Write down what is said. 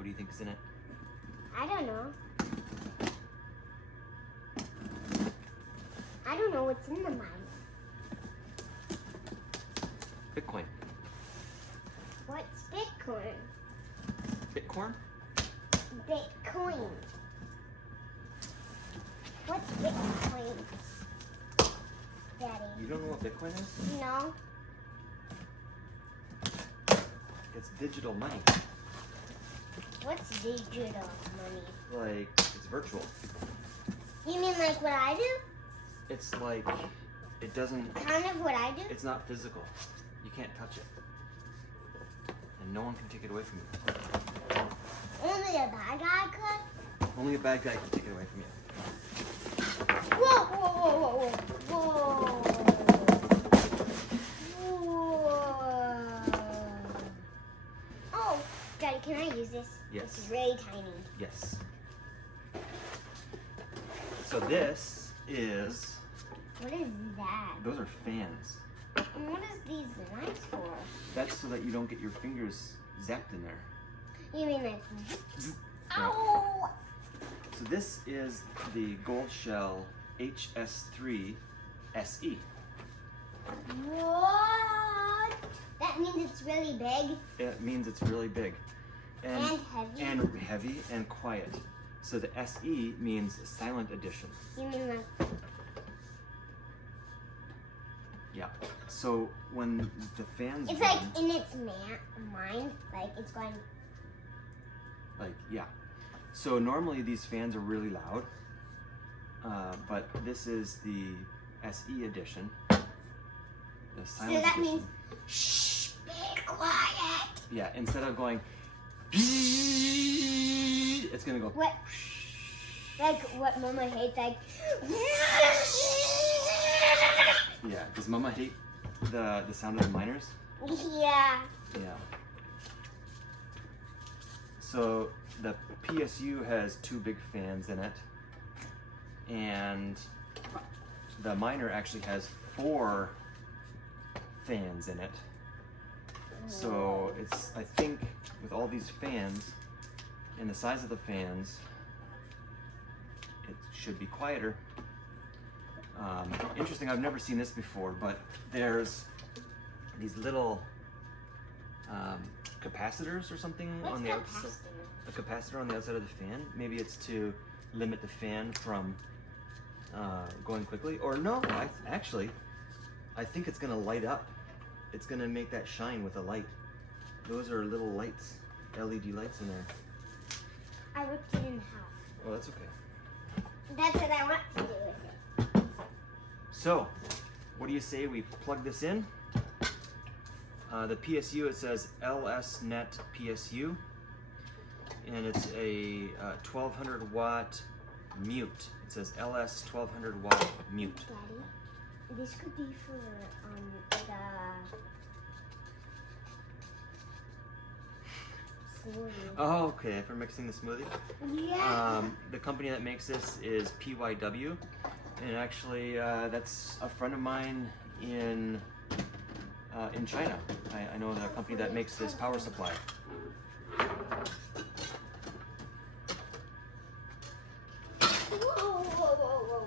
What do you think is in it? I don't know. I don't know what's in the mine. Bitcoin. What's Bitcoin? Bitcoin? Bitcoin. What's Bitcoin? Daddy. You don't know what Bitcoin is? No. It's digital money. What's digital money? Like, it's virtual. You mean like what I do? It's like, it doesn't, Kind of what I do? it's not physical. You can't touch it. And no one can take it away from you. Only a bad guy could? Only a bad guy can take it away from you. Whoa, whoa, whoa, whoa, whoa. Whoa. Oh, Daddy, can I use this? Yes. It's really tiny. Yes. So this is, What is that? those are fans. And what is these lights for? That's so that you don't get your fingers zapped in there. You mean like... Yeah. Ow! So this is the Goldshell HS3 SE. What? That means it's really big It means it's really big. and heavy. And heavy and quiet. So the SE means silent edition. You mean like... Yeah. So when the fans It's run, like in its mind, like it's going... like, yeah. So normally these fans are really loud, but this is the SE edition. The silent So that edition. means... Shh, be quiet. Yeah, instead of going, it's gonna go. What? Like what Mama hates, like... Yeah, does Mama hate the sound of the miners? Yeah. Yeah. So the PSU has 2 big fans in it, and the miner actually has 4 fans in it. So it's, I think, with all these fans and the size of the fans, it should be quieter. Interesting, I've never seen this before, but there's these little capacitors or something What's on the outside. capacitor? A capacitor on the outside of the fan. Maybe it's to limit the fan from going quickly. Or no, I think it's gonna light up. It's gonna make that shine with a light. Those are little lights, LED lights in there. I ripped it in half. Oh, that's okay. That's what I want to do with it. So, what do you say we plug this in? The PSU, it says LSNet PSU, and it's a 1200 watt mute. It says LS 1200 watt mute. Daddy, this could be for smoothie. Oh, okay, for mixing the smoothie. Yeah. The company that makes this is PYW, and actually that's a friend of mine in China. I know the company that makes this power supply. Whoa, whoa, whoa, whoa, whoa.